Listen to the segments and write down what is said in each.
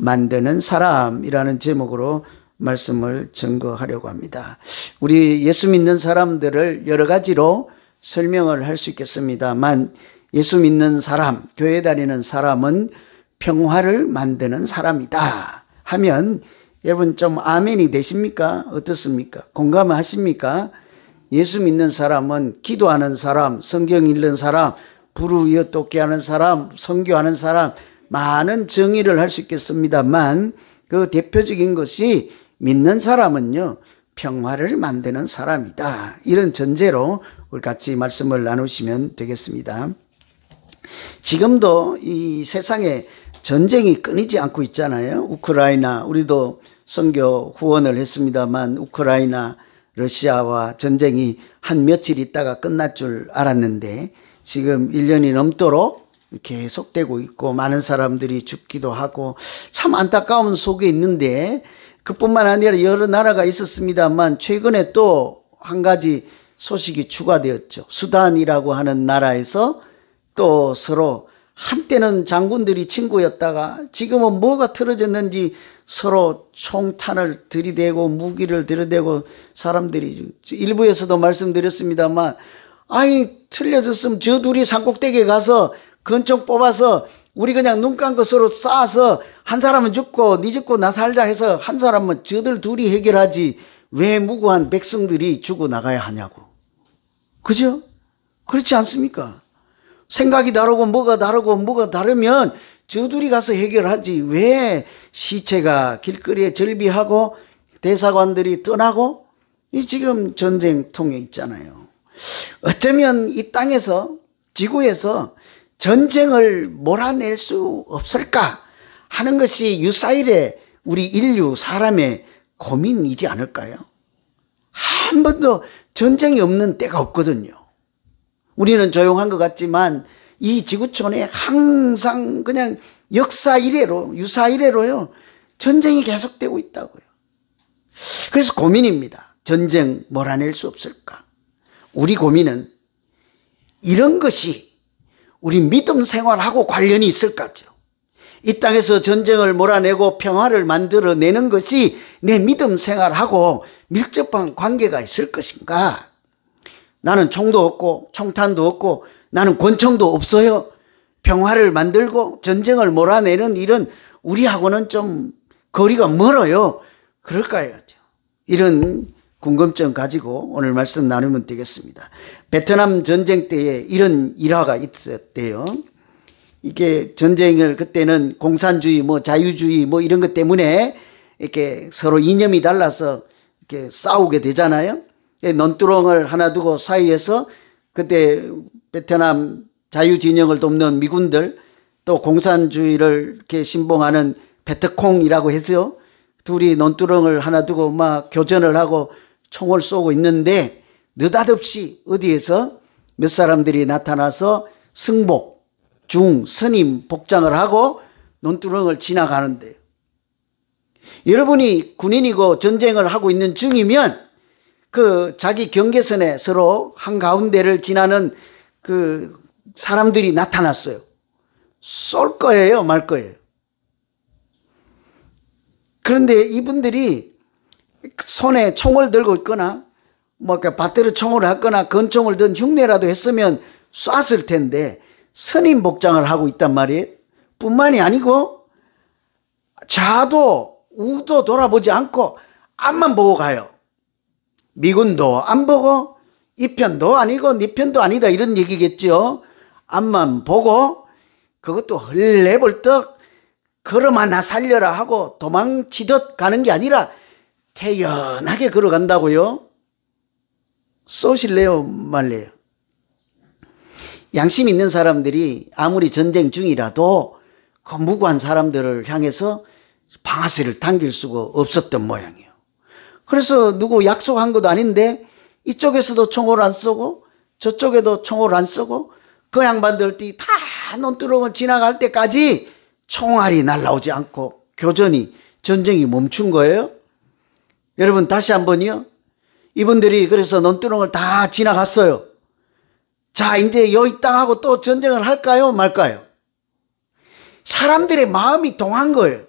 만드는 사람이라는 제목으로 말씀을 증거하려고 합니다. 우리 예수 믿는 사람들을 여러 가지로 설명을 할 수 있겠습니다만, 예수 믿는 사람, 교회 다니는 사람은 평화를 만드는 사람이다 하면 여러분 좀 아멘이 되십니까? 어떻습니까? 공감하십니까? 예수 믿는 사람은 기도하는 사람, 성경 읽는 사람, 불우이어 돕기하는 사람, 선교하는 사람, 많은 정의를 할 수 있겠습니다만, 그 대표적인 것이 믿는 사람은요, 평화를 만드는 사람이다. 이런 전제로 우리 같이 말씀을 나누시면 되겠습니다. 지금도 이 세상에 전쟁이 끊이지 않고 있잖아요. 우크라이나, 우리도 선교 후원을 했습니다만 우크라이나 러시아와 전쟁이 한 며칠 있다가 끝날 줄 알았는데 지금 1년이 넘도록 계속되고 있고 많은 사람들이 죽기도 하고 참 안타까운 속에 있는데, 그뿐만 아니라 여러 나라가 있었습니다만 최근에 또 한 가지 소식이 추가되었죠. 수단이라고 하는 나라에서 또 서로, 한때는 장군들이 친구였다가 지금은 뭐가 틀어졌는지 서로 총탄을 들이대고 무기를 들이대고, 사람들이 일부에서도 말씀드렸습니다만, 아이 틀려졌으면 저 둘이 산꼭대기에 가서 권총 뽑아서 우리 그냥 눈 감고 서로 쏴서 한 사람은 죽고 니 죽고 나 살자 해서 한 사람은 저들 둘이 해결하지 왜 무고한 백성들이 죽어 나가야 하냐고. 그죠? 그렇지 않습니까? 생각이 다르고 뭐가 다르면 저 둘이 가서 해결하지 왜 시체가 길거리에 절비하고 대사관들이 떠나고 이 지금 전쟁통에 있잖아요. 어쩌면 이 땅에서, 지구에서 전쟁을 몰아낼 수 없을까 하는 것이 유사일의 우리 인류 사람의 고민이지 않을까요? 한 번도 전쟁이 없는 때가 없거든요. 우리는 조용한 것 같지만 이 지구촌에 항상 그냥 역사 이래로, 유사 이래로요, 전쟁이 계속되고 있다고요. 그래서 고민입니다. 전쟁 몰아낼 수 없을까? 우리 고민은 이런 것이 우리 믿음 생활하고 관련이 있을까죠. 이 땅에서 전쟁을 몰아내고 평화를 만들어내는 것이 내 믿음 생활하고 밀접한 관계가 있을 것인가? 나는 총도 없고 총탄도 없고 나는 권총도 없어요. 평화를 만들고 전쟁을 몰아내는 일은 우리하고는 좀 거리가 멀어요. 그럴까요? 이런 궁금증 가지고 오늘 말씀 나누면 되겠습니다. 베트남 전쟁 때에 이런 일화가 있었대요. 이게 전쟁을 그때는 공산주의, 자유주의 이런 것 때문에 이렇게 서로 이념이 달라서 이렇게 싸우게 되잖아요. 논두렁을 하나 두고 사이에서 그때 베트남 자유진영을 돕는 미군들, 또 공산주의를 이렇게 신봉하는 베트콩이라고 해서요, 둘이 논두렁을 하나 두고 막 교전을 하고 총을 쏘고 있는데 느닷없이 어디에서 몇 사람들이 나타나서 승복, 중, 선임 복장을 하고 논두렁을 지나가는데요. 여러분이 군인이고 전쟁을 하고 있는 중이면 그 자기 경계선에 서로 한가운데를 지나는 그 사람들이 나타났어요. 쏠 거예요, 말 거예요? 그런데 이분들이 손에 총을 들고 있거나 밭대로 총을 했거나 권총을 든 흉내라도 했으면 쐈을 텐데 선임 복장을 하고 있단 말이에요. 뿐만이 아니고 좌도 우도 돌아보지 않고 앞만 보고 가요. 미군도 안 보고 이 편도 아니고 네 편도 아니다 이런 얘기겠죠. 앞만 보고 그것도 헐레벌떡 걸어마 나 살려라 하고 도망치듯 가는 게 아니라 태연하게 걸어간다고요. 쏘실래요 말래요? 양심 있는 사람들이 아무리 전쟁 중이라도 그 무고한 사람들을 향해서 방아쇠를 당길 수가 없었던 모양이에요. 그래서 누구 약속한 것도 아닌데 이쪽에서도 총을 안 쏘고 저쪽에도 총을 안 쏘고 그 양반들이 다 논두렁을 지나갈 때까지 총알이 날라오지 않고 전쟁이 멈춘 거예요. 여러분 다시 한번요. 이분들이 그래서 논두렁을 다 지나갔어요. 자, 이제 여기 땅하고 또 전쟁을 할까요 말까요? 사람들의 마음이 동한 거예요.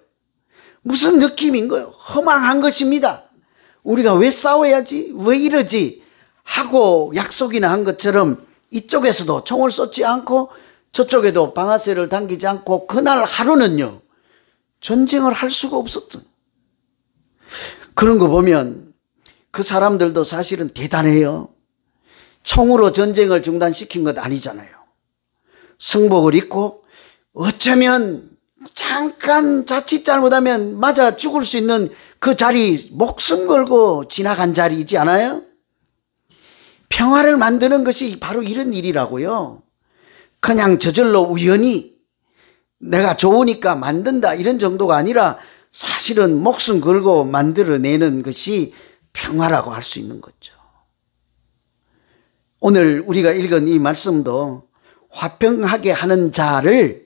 무슨 느낌인 거예요? 허망한 것입니다. 우리가 왜 싸워야지? 왜 이러지? 하고 약속이나 한 것처럼 이쪽에서도 총을 쏘지 않고 저쪽에도 방아쇠를 당기지 않고 그날 하루는요, 전쟁을 할 수가 없었던. 그런 거 보면 그 사람들도 사실은 대단해요. 총으로 전쟁을 중단시킨 것 아니잖아요. 승복을 입고 어쩌면 잠깐 자칫 잘못하면 맞아 죽을 수 있는 그 자리, 목숨 걸고 지나간 자리이지 않아요? 평화를 만드는 것이 바로 이런 일이라고요. 그냥 저절로 우연히 내가 좋으니까 만든다 이런 정도가 아니라 사실은 목숨 걸고 만들어내는 것이 평화라고 할 수 있는 거죠. 오늘 우리가 읽은 이 말씀도 화평하게 하는 자를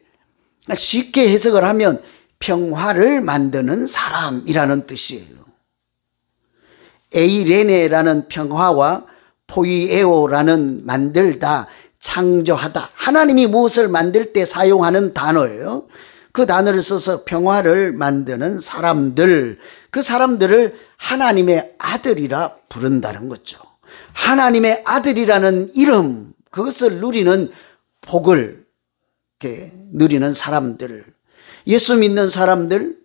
쉽게 해석을 하면 평화를 만드는 사람이라는 뜻이에요. 에이레네라는 평화와 포이에오라는 만들다, 창조하다, 하나님이 무엇을 만들 때 사용하는 단어예요. 그 단어를 써서 평화를 만드는 사람들, 그 사람들을 하나님의 아들이라 부른다는 거죠. 하나님의 아들이라는 이름, 그것을 누리는 복을 이렇게 누리는 사람들, 예수 믿는 사람들,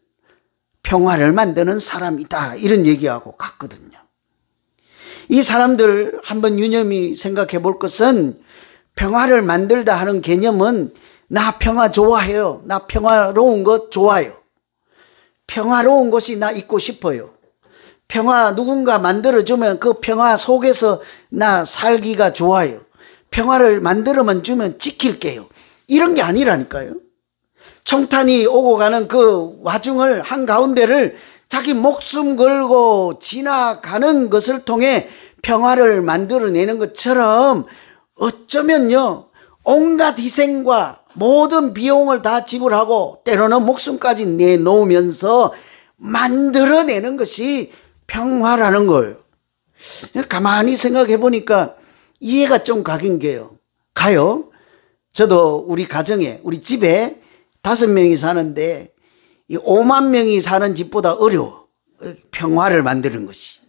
평화를 만드는 사람이다, 이런 얘기하고 같거든요. 이 사람들 한번 유념히 생각해 볼 것은, 평화를 만들다 하는 개념은 나 평화 좋아해요. 나 평화로운 것 좋아요. 평화로운 것이 나 있고 싶어요. 평화 누군가 만들어주면 그 평화 속에서 나 살기가 좋아요. 평화를 만들어만 주면 지킬게요. 이런 게 아니라니까요. 총탄이 오고 가는 그 와중을 한가운데를 자기 목숨 걸고 지나가는 것을 통해 평화를 만들어내는 것처럼 어쩌면요, 온갖 희생과 모든 비용을 다 지불하고 때로는 목숨까지 내놓으면서 만들어내는 것이 평화라는 거예요. 가만히 생각해 보니까 이해가 좀 가긴 가요. 저도 우리 가정에, 우리 집에 5명이 사는데 이 5만 명이 사는 집보다 어려워. 평화를 만드는 것이.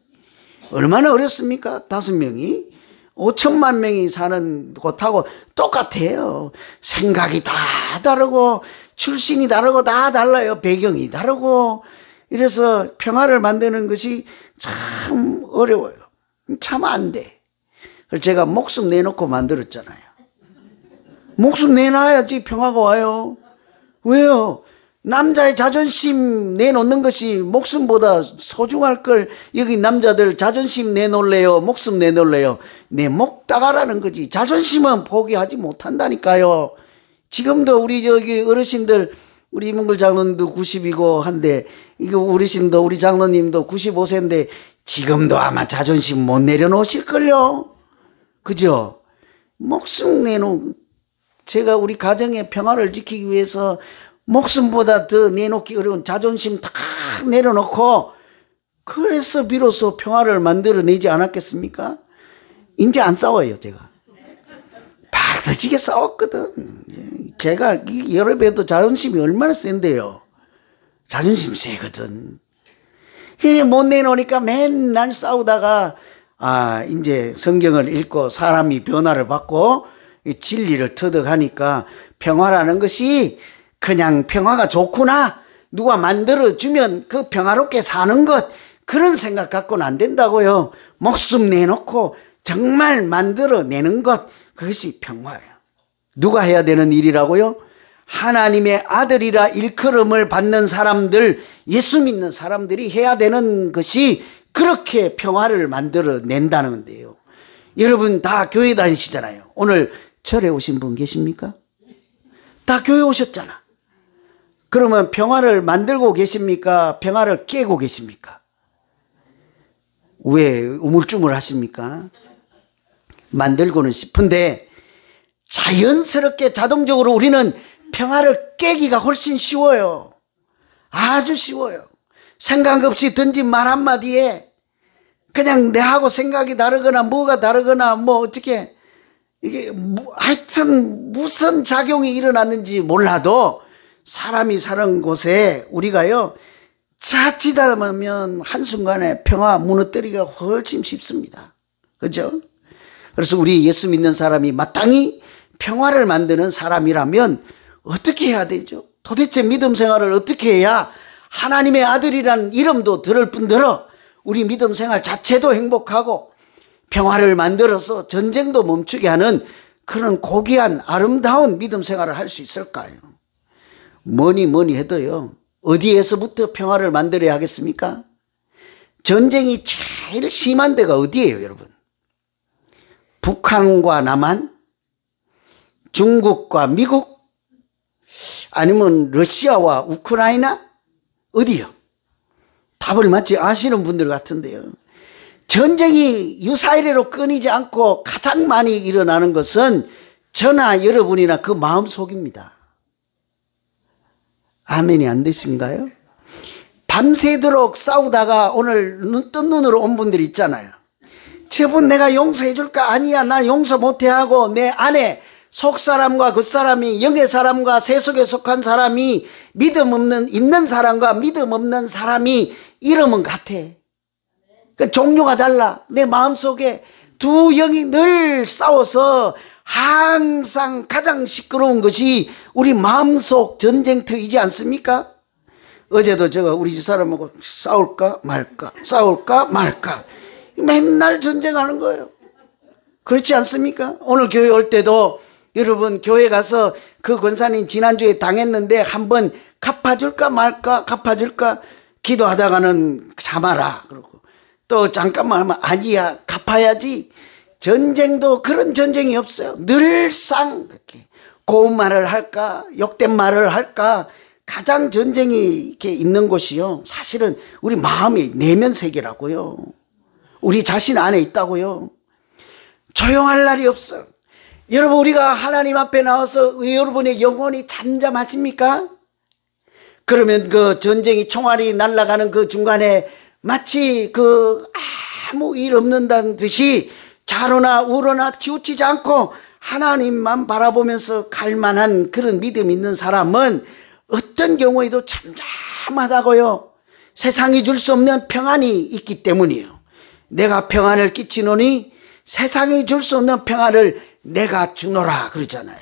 얼마나 어렵습니까? 5명이. 5천만 명이 사는 곳하고 똑같아요. 생각이 다 다르고 출신이 다르고 다 달라요. 배경이 다르고. 이래서 평화를 만드는 것이 참 어려워요. 참 안 돼. 그래서 제가 목숨 내놓고 만들었잖아요. 목숨 내놔야지 평화가 와요. 왜요? 남자의 자존심 내놓는 것이 목숨보다 소중할 걸. 여기 남자들 자존심 내놓을래요? 목숨 내놓을래요? 내 목 따가라는 거지. 자존심은 포기하지 못한다니까요. 지금도 우리 저기 어르신들, 우리 이문글 장로님도 90이고 한데, 이거 어르신도 우리 장로님도 95세인데 지금도 아마 자존심 못 내려놓으실걸요. 그죠? 목숨 내놓은, 제가 우리 가정의 평화를 지키기 위해서 목숨보다 더 내놓기 어려운 자존심 다 내려놓고, 그래서 비로소 평화를 만들어내지 않았겠습니까? 이제 안 싸워요. 제가 박터지게 싸웠거든. 제가 여러 배도 자존심이 얼마나 센데요. 자존심 세거든. 못 내놓으니까 맨날 싸우다가 이제 성경을 읽고 사람이 변화를 받고 진리를 터득하니까 평화라는 것이 그냥 평화가 좋구나, 누가 만들어주면 그 평화롭게 사는 것, 그런 생각 갖고는 안 된다고요. 목숨 내놓고 정말 만들어내는 것, 그것이 평화예요. 누가 해야 되는 일이라고요? 하나님의 아들이라 일컬음을 받는 사람들, 예수 믿는 사람들이 해야 되는 것이 그렇게 평화를 만들어낸다는 건데요. 여러분 다 교회 다니시잖아요. 오늘 절에 오신 분 계십니까? 다 교회 오셨잖아. 그러면 평화를 만들고 계십니까? 평화를 깨고 계십니까? 왜 우물쭈물 하십니까? 만들고는 싶은데 자연스럽게 자동적으로 우리는 평화를 깨기가 훨씬 쉬워요. 아주 쉬워요. 생각 없이 던진 말 한마디에 그냥 내하고 생각이 다르거나 뭐가 다르거나 뭐 어떻게 이게 하여튼 무슨 작용이 일어났는지 몰라도 사람이 사는 곳에 우리가요 자칫하면 한순간에 평화 무너뜨리기가 훨씬 쉽습니다. 그죠? 그래서 우리 예수 믿는 사람이 마땅히 평화를 만드는 사람이라면 어떻게 해야 되죠? 도대체 믿음 생활을 어떻게 해야 하나님의 아들이라는 이름도 들을 뿐더러 우리 믿음 생활 자체도 행복하고 평화를 만들어서 전쟁도 멈추게 하는 그런 고귀한 아름다운 믿음 생활을 할 수 있을까요? 뭐니 해도요, 어디에서부터 평화를 만들어야 하겠습니까? 전쟁이 제일 심한 데가 어디예요, 여러분? 북한과 남한? 중국과 미국? 아니면 러시아와 우크라이나? 어디요? 답을 마치 아시는 분들 같은데요. 전쟁이 유사일로 끊이지 않고 가장 많이 일어나는 것은 저나 여러분이나 그 마음속입니다. 아멘이 안 되신가요? 밤새도록 싸우다가 오늘 뜬 눈으로 온 분들 있잖아요. 저분 내가 용서해 줄까? 아니야, 나 용서 못해 하고 내 안에 속사람과 겉사람이, 영의 사람과 세속에 속한 사람이, 믿음 없는 있는 사람과 믿음 없는 사람이 이름은 같아. 그 종류가 달라. 내 마음속에 두 영이 늘 싸워서 항상 가장 시끄러운 것이 우리 마음속 전쟁터이지 않습니까? 어제도 제가 우리 집 사람하고 싸울까 말까 맨날 전쟁하는 거예요. 그렇지 않습니까? 오늘 교회 올 때도 여러분 교회 가서 그 권사님 지난주에 당했는데 한번 갚아줄까 말까 기도하다가는 참아라 그러고 또 잠깐만 하면 아니야 갚아야지. 전쟁도 그런 전쟁이 없어요. 늘상 이렇게 고운 말을 할까 욕된 말을 할까. 가장 전쟁이 이렇게 있는 곳이요, 사실은 우리 마음의 내면 세계라고요. 우리 자신 안에 있다고요. 조용할 날이 없어. 여러분, 우리가 하나님 앞에 나와서 여러분의 영혼이 잠잠하십니까? 그러면 그 전쟁이 총알이 날아가는 그 중간에 마치 그 아무 일 없는다는 듯이 좌로나 우로나 치우치지 않고 하나님만 바라보면서 갈 만한 그런 믿음 있는 사람은 어떤 경우에도 잠잠하다고요. 세상이 줄 수 없는 평안이 있기 때문이에요. 내가 평안을 끼치노니 세상이 줄 수 없는 평안을 내가 주노라 그러잖아요.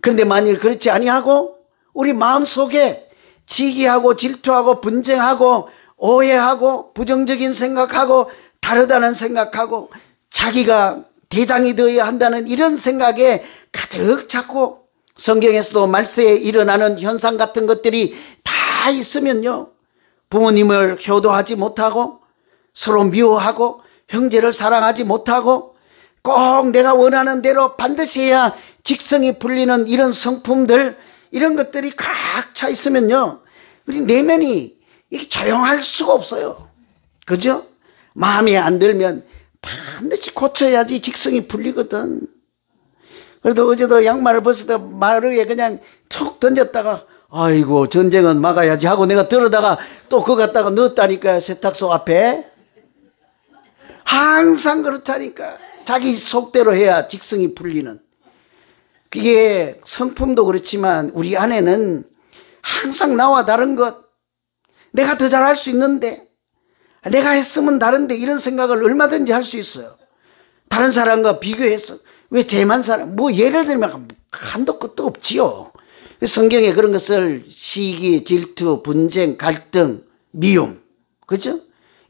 그런데 만일 그렇지 아니하고 우리 마음속에 지기하고 질투하고 분쟁하고 오해하고 부정적인 생각하고 다르다는 생각하고 자기가 대장이 되어야 한다는 이런 생각에 가득 찼고 성경에서도 말세에 일어나는 현상 같은 것들이 다 있으면요, 부모님을 효도하지 못하고 서로 미워하고 형제를 사랑하지 못하고 꼭 내가 원하는 대로 반드시 해야 직성이 풀리는 이런 성품들, 이런 것들이 각 차 있으면요, 우리 내면이 이게 조용할 수가 없어요. 그죠? 마음에 안 들면 반드시 고쳐야지 직성이 풀리거든. 그래도 어제도 양말을 벗었다 말 위에 그냥 툭 던졌다가 아이고 전쟁은 막아야지 하고 내가 들어다가 또 그거 갖다가 넣었다니까요. 세탁소 앞에. 항상 그렇다니까. 자기 속대로 해야 직성이 풀리는. 그게 성품도 그렇지만 우리 안에는 항상 나와 다른 것, 내가 더 잘할 수 있는데, 내가 했으면 다른데, 이런 생각을 얼마든지 할 수 있어요. 다른 사람과 비교해서 왜 쟤만 사람, 뭐 예를 들면 한도 끝도 없지요. 성경에 그런 것을 시기, 질투, 분쟁, 갈등, 미움, 그죠?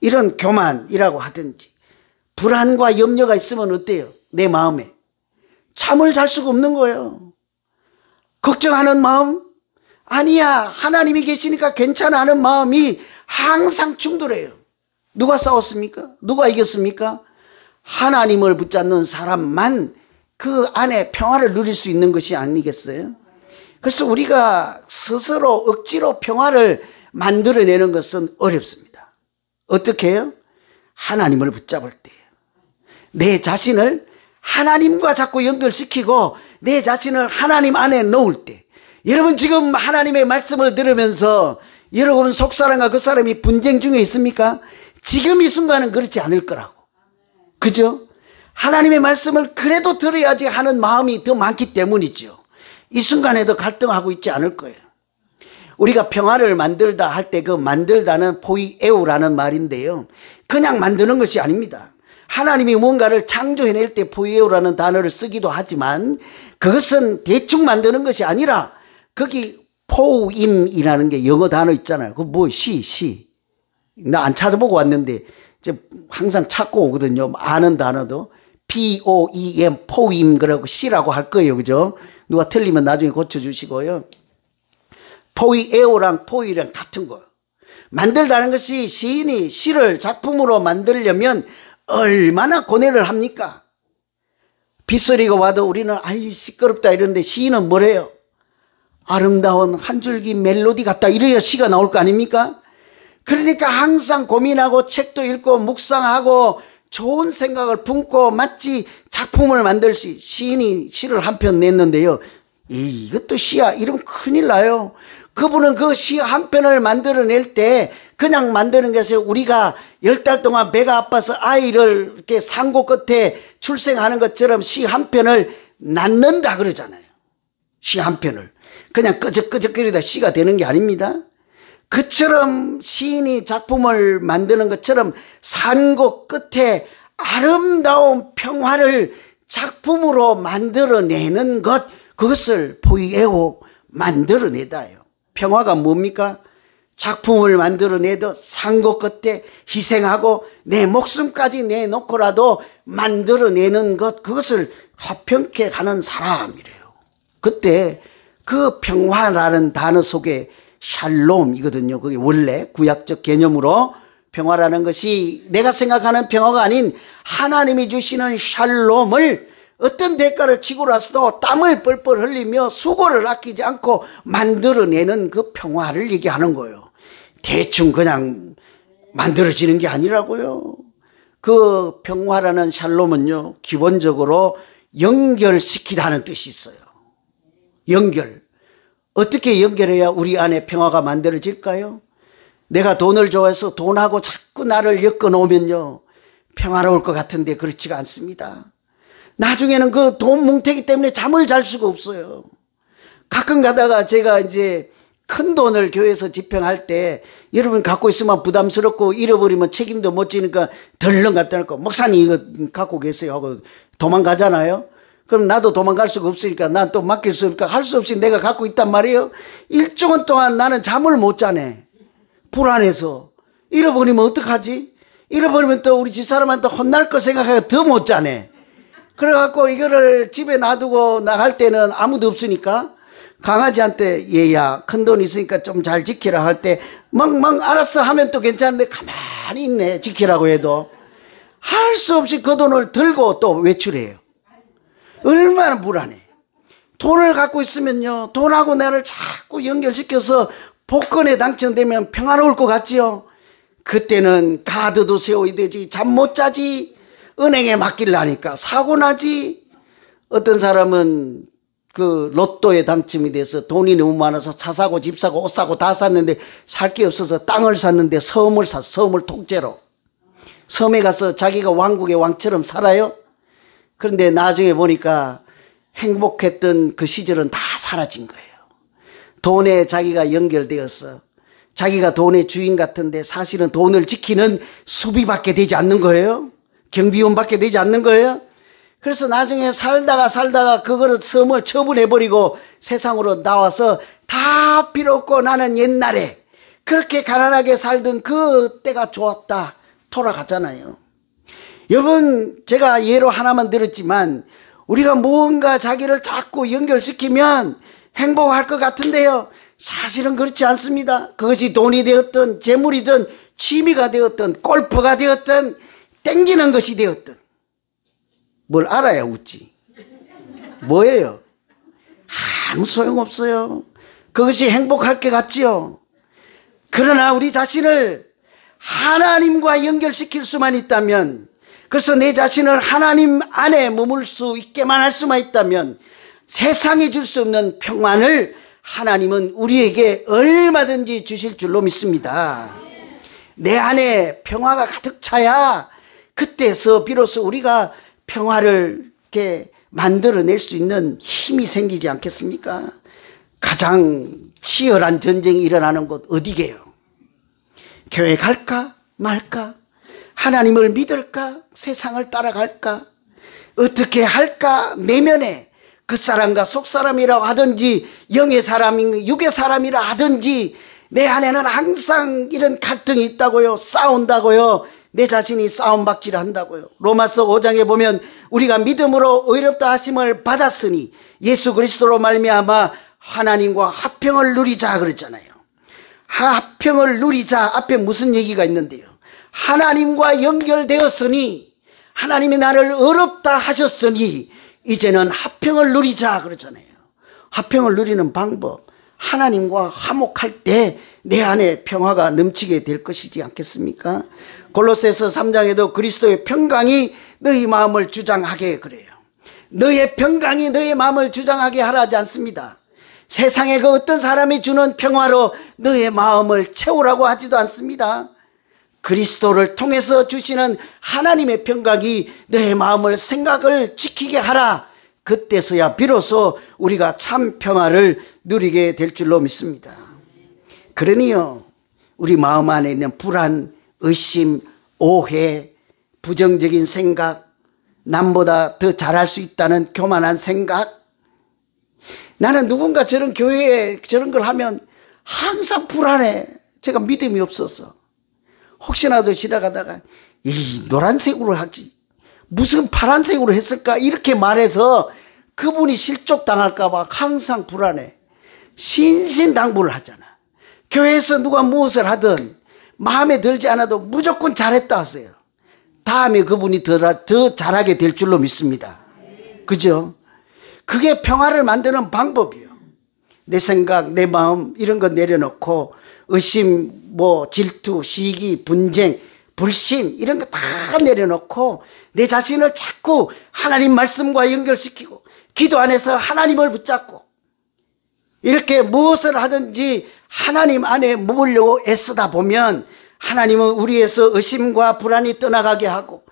이런 교만이라고 하든지, 불안과 염려가 있으면 어때요? 내 마음에 잠을 잘 수가 없는 거예요. 걱정하는 마음, 아니야 하나님이 계시니까 괜찮아 하는 마음이 항상 충돌해요. 누가 싸웠습니까? 누가 이겼습니까? 하나님을 붙잡는 사람만 그 안에 평화를 누릴 수 있는 것이 아니겠어요? 그래서 우리가 스스로 억지로 평화를 만들어내는 것은 어렵습니다. 어떻게 해요? 하나님을 붙잡을 때예요. 내 자신을 하나님과 자꾸 연결시키고 내 자신을 하나님 안에 넣을 때, 여러분 지금 하나님의 말씀을 들으면서 여러분 속사람과 그 사람이 분쟁 중에 있습니까? 지금 이 순간은 그렇지 않을 거라고. 그죠? 하나님의 말씀을 그래도 들어야지 하는 마음이 더 많기 때문이죠. 이 순간에도 갈등하고 있지 않을 거예요. 우리가 평화를 만들다 할 때 그 만들다는 포이에오라는 말인데요. 그냥 만드는 것이 아닙니다. 하나님이 뭔가를 창조해낼 때 포이에오라는 단어를 쓰기도 하지만 그것은 대충 만드는 것이 아니라 거기 포임이라는 게 영어 단어 있잖아요. 그 뭐 시. 나 안 찾아보고 왔는데 이제 항상 찾고 오거든요. 아는 단어도 POEM 포임 그러고 시라고 할 거예요. 그죠? 누가 틀리면 나중에 고쳐주시고요. 포이에오랑 포이랑 같은 거예요. 만들다는 것이 시인이 시를 작품으로 만들려면 얼마나 고뇌를 합니까? 빗소리가 와도 우리는 아이 시끄럽다 이러는데 시인은 뭐래요? 아름다운 한 줄기 멜로디 같다 이래야 시가 나올 거 아닙니까? 그러니까 항상 고민하고 책도 읽고 묵상하고 좋은 생각을 품고 마치 작품을 만들시 시인이 시를 한 편 냈는데요. 이것도 시야 이러면 큰일 나요. 그분은 그 시 한 편을 만들어낼 때 그냥 만드는 것이 우리가 10달 동안 배가 아파서 아이를 이렇게 상고 끝에 출생하는 것처럼 시 한 편을 낳는다 그러잖아요. 시 한 편을. 그냥 끄적끄적거리다 시가 되는 게 아닙니다. 그처럼 시인이 작품을 만드는 것처럼 산고 끝에 아름다운 평화를 작품으로 만들어내는 것, 그것을 포이에오 만들어내다요. 평화가 뭡니까? 작품을 만들어내도 산고 끝에 희생하고 내 목숨까지 내놓고라도 만들어내는 것, 그것을 화평케 하는 사람이래요. 그때 그 평화라는 단어 속에 샬롬이거든요. 그게 원래 구약적 개념으로 평화라는 것이 내가 생각하는 평화가 아닌 하나님이 주시는 샬롬을 어떤 대가를 치고 나서도 땀을 뻘뻘 흘리며 수고를 아끼지 않고 만들어내는 그 평화를 얘기하는 거예요. 대충 그냥 만들어지는 게 아니라고요. 그 평화라는 샬롬은요, 기본적으로 연결시키다는 뜻이 있어요. 연결. 어떻게 연결해야 우리 안에 평화가 만들어질까요? 내가 돈을 좋아해서 돈하고 자꾸 나를 엮어놓으면요, 평화로울 것 같은데 그렇지가 않습니다. 나중에는 그 돈 뭉태기 때문에 잠을 잘 수가 없어요. 가끔 가다가 제가 이제 큰 돈을 교회에서 집행할 때 여러분 갖고 있으면 부담스럽고 잃어버리면 책임도 못 지니까 덜렁 갖다 놓고 목사님 이거 갖고 계세요 하고 도망가잖아요. 그럼 나도 도망갈 수가 없으니까 난 또 맡길 수 없으니까 할 수 없이 내가 갖고 있단 말이에요. 일정은 동안 나는 잠을 못 자네. 불안해서. 잃어버리면 어떡하지? 잃어버리면 또 우리 집사람한테 혼날 거 생각하니까 더 못 자네. 그래갖고 이거를 집에 놔두고 나갈 때는 아무도 없으니까 강아지한테 얘야 큰 돈 있으니까 좀 잘 지키라 할 때 멍멍 알았어 하면 또 괜찮은데 가만히 있네. 지키라고 해도 할 수 없이 그 돈을 들고 또 외출해요. 얼마나 불안해. 돈을 갖고 있으면요, 돈하고 나를 자꾸 연결시켜서 복권에 당첨되면 평화로울 것 같지요. 그때는 카드도 세워야 되지, 잠 못 자지, 은행에 맡기려니까 사고 나지. 어떤 사람은 그 로또에 당첨이 돼서 돈이 너무 많아서 차 사고 집 사고 옷 사고 다 샀는데 살 게 없어서 땅을 샀는데 섬을 샀어. 섬을 통째로. 섬에 가서 자기가 왕국의 왕처럼 살아요. 그런데 나중에 보니까 행복했던 그 시절은 다 사라진 거예요. 돈에 자기가 연결되었어. 자기가 돈의 주인 같은데 사실은 돈을 지키는 수비밖에 되지 않는 거예요. 경비원밖에 되지 않는 거예요. 그래서 나중에 살다가 그거를 섬을 처분해버리고 세상으로 나와서 다 필요 없고 나는 옛날에 그렇게 가난하게 살던 그 때가 좋았다 돌아갔잖아요. 여러분, 제가 예로 하나만 들었지만 우리가 무언가 자기를 자꾸 연결시키면 행복할 것 같은데요, 사실은 그렇지 않습니다. 그것이 돈이 되었든 재물이든 취미가 되었든 골프가 되었든 땡기는 것이 되었든 뭘 알아야 웃지. 뭐예요? 아무 소용없어요. 그것이 행복할 것 같지요. 그러나 우리 자신을 하나님과 연결시킬 수만 있다면, 그래서 내 자신을 하나님 안에 머물 수 있게만 할 수만 있다면 세상에 줄 수 없는 평안을 하나님은 우리에게 얼마든지 주실 줄로 믿습니다. 내 안에 평화가 가득 차야 그때서 비로소 우리가 평화를 이렇게 만들어낼 수 있는 힘이 생기지 않겠습니까? 가장 치열한 전쟁이 일어나는 곳 어디게요? 교회 갈까 말까? 하나님을 믿을까? 세상을 따라갈까? 어떻게 할까? 내면에 그 사람과 속사람이라고 하든지 영의 사람인 육의 사람이라 하든지 내 안에는 항상 이런 갈등이 있다고요. 싸운다고요. 내 자신이 싸움박질을 한다고요. 로마서 5장에 보면 우리가 믿음으로 의롭다 하심을 받았으니 예수 그리스도로 말미암아 하나님과 화평을 누리자 그랬잖아요. 화평을 누리자 앞에 무슨 얘기가 있는데요. 하나님과 연결되었으니 하나님이 나를 의롭다 하셨으니 이제는 화평을 누리자 그러잖아요. 화평을 누리는 방법, 하나님과 화목할 때 내 안에 평화가 넘치게 될 것이지 않겠습니까? 골로새서 3장에도 그리스도의 평강이 너희 마음을 주장하게 그래요. 너의 평강이 너의 마음을 주장하게 하라지 않습니다. 세상에 그 어떤 사람이 주는 평화로 너의 마음을 채우라고 하지도 않습니다. 그리스도를 통해서 주시는 하나님의 평강이 너의 마음을 생각을 지키게 하라. 그때서야 비로소 우리가 참 평화를 누리게 될 줄로 믿습니다. 그러니요, 우리 마음 안에 있는 불안, 의심, 오해, 부정적인 생각, 남보다 더 잘할 수 있다는 교만한 생각, 나는 누군가 저런 교회에 저런 걸 하면 항상 불안해. 제가 믿음이 없어서 혹시나도 지나가다가 이 노란색으로 하지 무슨 파란색으로 했을까 이렇게 말해서 그분이 실족당할까 봐 항상 불안해. 신신당부를 하잖아. 교회에서 누가 무엇을 하든 마음에 들지 않아도 무조건 잘했다 하세요. 다음에 그분이 더 잘하게 될 줄로 믿습니다. 그죠? 그게 평화를 만드는 방법이에요. 내 생각, 내 마음 이런 거 내려놓고 의심, 질투, 시기, 분쟁, 불신 이런 거 다 내려놓고 내 자신을 자꾸 하나님 말씀과 연결시키고 기도 안에서 하나님을 붙잡고 이렇게 무엇을 하든지 하나님 안에 머물려고 애쓰다 보면 하나님은 우리에서 의심과 불안이 떠나가게 하고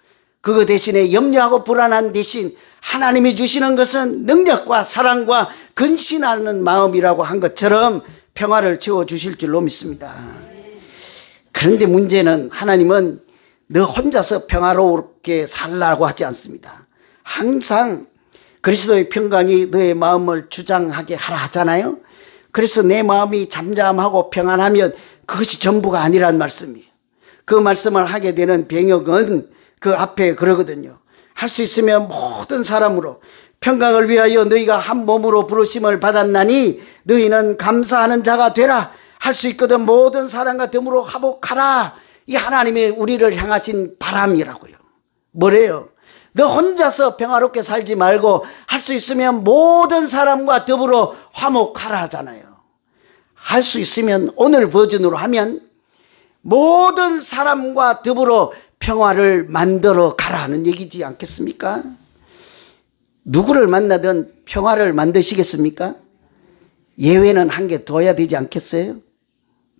그거 대신에 염려하고 불안한 대신 하나님이 주시는 것은 능력과 사랑과 근신하는 마음이라고 한 것처럼 평화를 채워주실 줄로 믿습니다. 그런데 문제는 하나님은 너 혼자서 평화롭게 살라고 하지 않습니다. 항상 그리스도의 평강이 너의 마음을 주장하게 하라 하잖아요. 그래서 내 마음이 잠잠하고 평안하면 그것이 전부가 아니란 말씀이에요. 그 말씀을 하게 되는 병역은 그 앞에 그러거든요. 할 수 있으면 모든 사람으로 평강을 위하여 너희가 한 몸으로 부르심을 받았나니 너희는 감사하는 자가 되라. 할 수 있거든 모든 사람과 더불어 화목하라. 이 하나님의 우리를 향하신 바람이라고요. 뭐래요? 너 혼자서 평화롭게 살지 말고 할 수 있으면 모든 사람과 더불어 화목하라 하잖아요. 할 수 있으면 오늘 버전으로 하면 모든 사람과 더불어 평화를 만들어 가라는 얘기지 않겠습니까? 누구를 만나든 평화를 만드시겠습니까? 예외는 한 개 둬야 되지 않겠어요?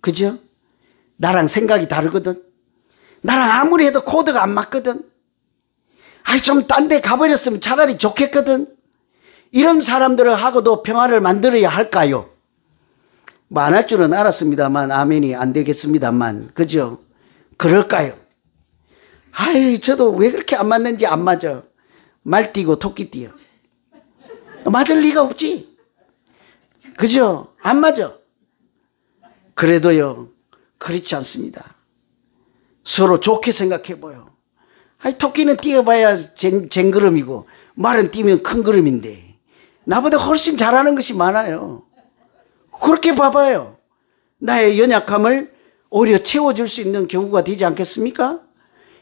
그죠? 나랑 생각이 다르거든. 나랑 아무리 해도 코드가 안 맞거든. 좀 딴 데 가버렸으면 차라리 좋겠거든. 이런 사람들을 하고도 평화를 만들어야 할까요? 안 할 줄은 알았습니다만 아멘이 안 되겠습니다만 그죠? 그럴까요? 저도 왜 그렇게 안 맞는지 안 맞아. 말 뛰고 토끼 뛰어. 맞을 리가 없지. 그죠? 안 맞아. 그래도요 그렇지 않습니다. 서로 좋게 생각해 보여. 토끼는 뛰어봐야 쟁그름이고 말은 뛰면 큰 그름인데 나보다 훨씬 잘하는 것이 많아요. 그렇게 봐봐요. 나의 연약함을 오히려 채워줄 수 있는 경우가 되지 않겠습니까?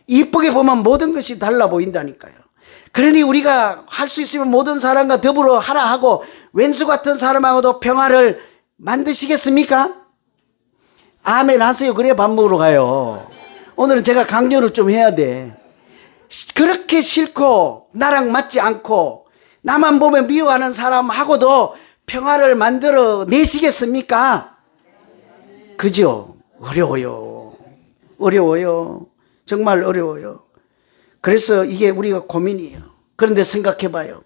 이쁘게 보면 모든 것이 달라 보인다니까요. 그러니 우리가 할 수 있으면 모든 사람과 더불어 하라 하고 왼수 같은 사람하고도 평화를 만드시겠습니까? 아멘 하세요. 그래야 밥 먹으러 가요. 오늘은 제가 강요를 좀 해야 돼. 그렇게 싫고 나랑 맞지 않고 나만 보면 미워하는 사람하고도 평화를 만들어 내시겠습니까? 그죠? 어려워요. 어려워요. 정말 어려워요. 그래서 이게 우리가 고민이에요. 그런데 생각해 봐요.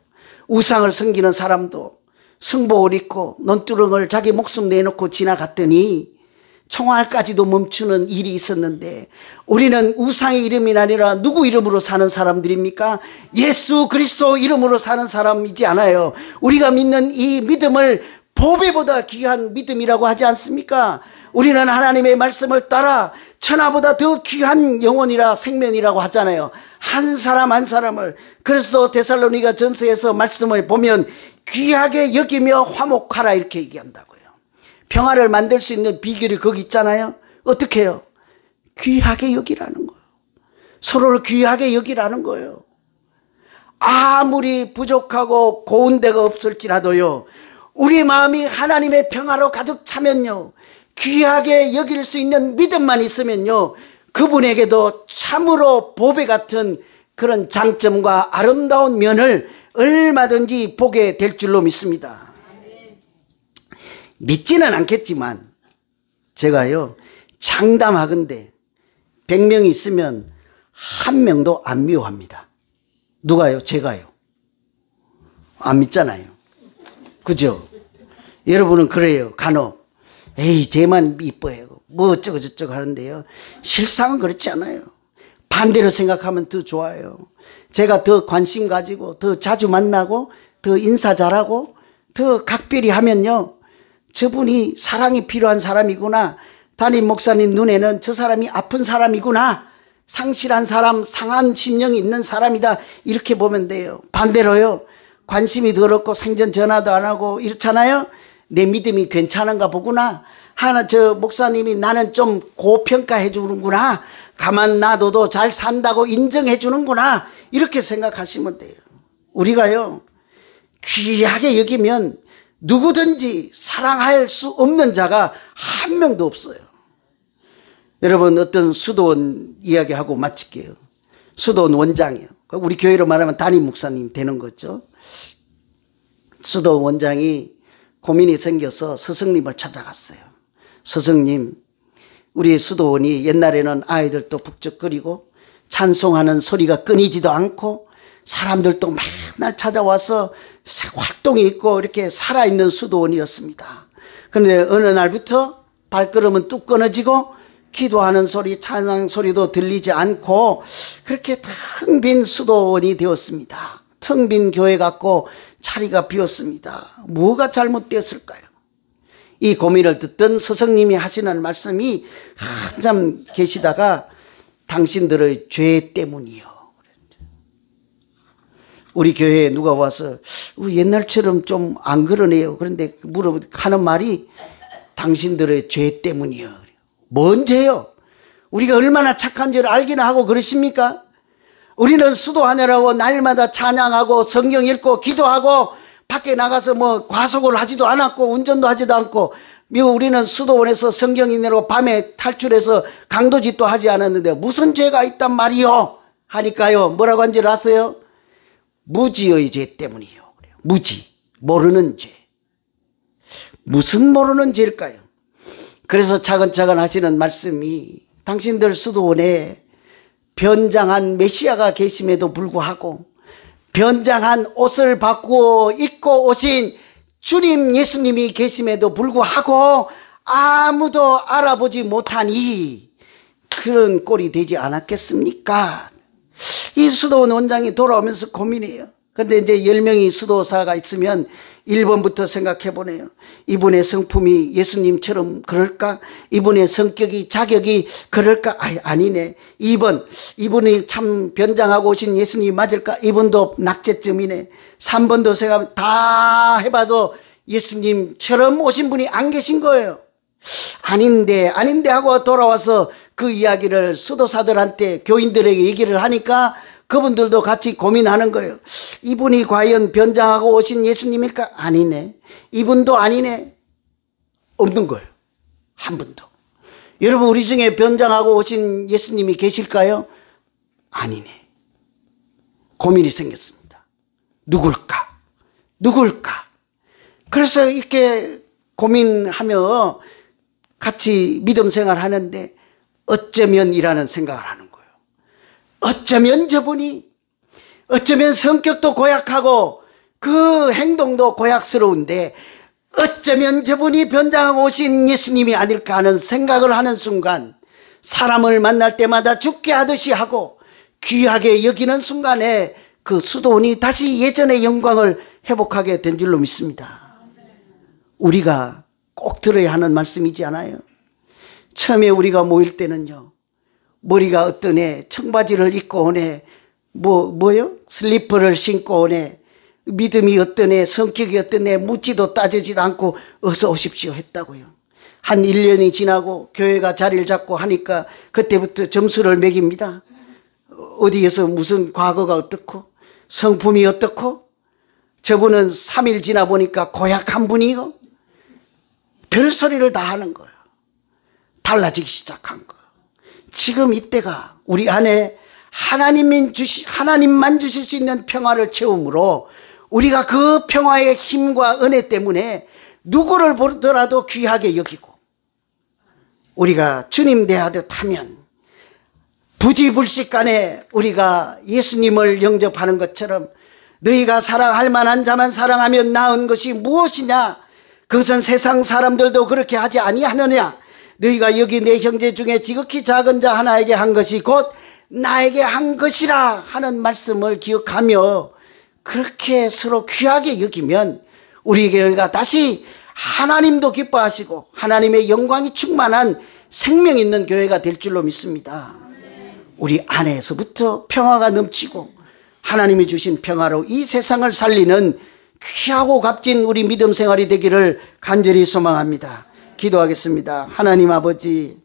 우상을 섬기는 사람도 승복을 입고 논두렁을 자기 목숨 내놓고 지나갔더니 총알까지도 멈추는 일이 있었는데, 우리는 우상의 이름이 아니라 누구 이름으로 사는 사람들입니까? 예수 그리스도 이름으로 사는 사람이지 않아요. 우리가 믿는 이 믿음을 보배보다 귀한 믿음이라고 하지 않습니까? 우리는 하나님의 말씀을 따라 천하보다 더 귀한 영혼이라 생명이라고 하잖아요. 한 사람 한 사람을. 그래서 데살로니가 전서에서 말씀을 보면 귀하게 여기며 화목하라 이렇게 얘기한다고요. 평화를 만들 수 있는 비결이 거기 있잖아요. 어떻게 해요? 귀하게 여기라는 거예요. 서로를 귀하게 여기라는 거예요. 아무리 부족하고 고운 데가 없을지라도요, 우리 마음이 하나님의 평화로 가득 차면요, 귀하게 여길 수 있는 믿음만 있으면요, 그분에게도 참으로 보배 같은 그런 장점과 아름다운 면을 얼마든지 보게 될 줄로 믿습니다. 믿지는 않겠지만 제가요, 장담하건대 100명이 있으면 한 명도 안 미워합니다. 누가요? 제가요. 안 믿잖아요. 그죠? 여러분은 그래요. 간혹 에이 쟤만 이뻐해요, 뭐 어쩌고 저쩌고 하는데요, 실상은 그렇지 않아요. 반대로 생각하면 더 좋아요. 제가 더 관심 가지고 더 자주 만나고 더 인사 잘하고 더 각별히 하면요, 저분이 사랑이 필요한 사람이구나, 담임 목사님 눈에는 저 사람이 아픈 사람이구나, 상실한 사람, 상한 심령이 있는 사람이다, 이렇게 보면 돼요. 반대로요, 관심이 더럽고 생전 전화도 안 하고 이렇잖아요. 내 믿음이 괜찮은가 보구나, 저 목사님이 나는 좀 고평가해 주는구나, 가만 놔둬도 잘 산다고 인정해 주는구나, 이렇게 생각하시면 돼요. 우리가요, 귀하게 여기면 누구든지 사랑할 수 없는 자가 한 명도 없어요. 여러분, 어떤 수도원 이야기하고 마칠게요. 수도원 원장이요. 우리 교회로 말하면 담임 목사님 되는 거죠. 수도원 원장이 고민이 생겨서 스승님을 찾아갔어요. 스승님, 우리 수도원이 옛날에는 아이들도 북적거리고 찬송하는 소리가 끊이지도 않고 사람들도 맨날 찾아와서 활동이 있고 이렇게 살아있는 수도원이었습니다. 그런데 어느 날부터 발걸음은 뚝 끊어지고 기도하는 소리, 찬양 소리도 들리지 않고 그렇게 텅 빈 수도원이 되었습니다. 텅 빈 교회 같고 자리가 비었습니다. 뭐가 잘못되었을까요? 이 고민을 듣던 스승님이 하시는 말씀이 한참 계시다가 당신들의 죄 때문이요. 우리 교회에 누가 와서 옛날처럼 좀 안 그러네요. 그런데 하는 말이 당신들의 죄 때문이요. 뭔 죄요? 우리가 얼마나 착한 죄를 알기나 하고 그러십니까? 우리는 수도하느라고 날마다 찬양하고 성경 읽고 기도하고 밖에 나가서 뭐 과속을 하지도 않았고 운전도 하지도 않고, 우리는 수도원에서 성경 읽느라고 밤에 탈출해서 강도짓도 하지 않았는데 무슨 죄가 있단 말이요? 하니까요, 뭐라고 한지 아세요? 무지의 죄 때문이요. 무지, 모르는 죄. 무슨 모르는 죄일까요? 그래서 차근차근 하시는 말씀이, 당신들 수도원에 변장한 메시아가 계심에도 불구하고 변장한 옷을 바꾸어 입고 오신 주님 예수님이 계심에도 불구하고 아무도 알아보지 못하니 그런 꼴이 되지 않았겠습니까? 이 수도원 원장이 돌아오면서 고민해요. 그런데 이제 10명이 수도사가 있으면 1번부터 생각해 보네요. 이분의 성품이 예수님처럼 그럴까? 이분의 성격이, 자격이 그럴까? 아니네. 2번, 이분이 참 변장하고 오신 예수님이 맞을까? 이분도 낙제점이네. 3번도 생각하면 다 해봐도 예수님처럼 오신 분이 안 계신 거예요. 아닌데 하고 돌아와서 그 이야기를 수도사들한테, 교인들에게 얘기를 하니까 그분들도 같이 고민하는 거예요. 이분이 과연 변장하고 오신 예수님일까? 아니네. 이분도 아니네. 없는 거예요. 한 분도. 여러분, 우리 중에 변장하고 오신 예수님이 계실까요? 아니네. 고민이 생겼습니다. 누굴까? 그래서 이렇게 고민하며 같이 믿음 생활 하는데 어쩌면이라는 생각을 하는 거예요. 어쩌면 저분이, 어쩌면 성격도 고약하고 그 행동도 고약스러운데 어쩌면 저분이 변장하고 오신 예수님이 아닐까 하는 생각을 하는 순간, 사람을 만날 때마다 죽게 하듯이 하고 귀하게 여기는 순간에 그 수도원이 다시 예전의 영광을 회복하게 된 줄로 믿습니다. 우리가 꼭 들어야 하는 말씀이지 않아요? 처음에 우리가 모일 때는요, 머리가 어떠네, 청바지를 입고 오네, 뭐요? 슬리퍼를 신고 오네, 믿음이 어떠네, 성격이 어떠네, 묻지도 따지지도 않고 어서 오십시오 했다고요. 한 1년이 지나고 교회가 자리를 잡고 하니까 그때부터 점수를 매깁니다. 어디에서 무슨 과거가 어떻고 성품이 어떻고, 저분은 3일 지나 보니까 고약한 분이요, 별소리를 다 하는 거예요. 달라지기 시작한 거예요. 지금 이때가 우리 안에 하나님만 주실 수 있는 평화를 채움으로 우리가 그 평화의 힘과 은혜 때문에 누구를 보더라도 귀하게 여기고, 우리가 주님 대하듯 하면 부지불식간에 우리가 예수님을 영접하는 것처럼, 너희가 사랑할 만한 자만 사랑하면 나은 것이 무엇이냐, 그것은 세상 사람들도 그렇게 하지 아니하느냐, 너희가 여기 내 형제 중에 지극히 작은 자 하나에게 한 것이 곧 나에게 한 것이라 하는 말씀을 기억하며 그렇게 서로 귀하게 여기면 우리 교회가 다시 하나님도 기뻐하시고 하나님의 영광이 충만한 생명 있는 교회가 될 줄로 믿습니다. 우리 안에서부터 평화가 넘치고 하나님이 주신 평화로 이 세상을 살리는 귀하고 값진 우리 믿음 생활이 되기를 간절히 소망합니다. 기도하겠습니다. 하나님 아버지,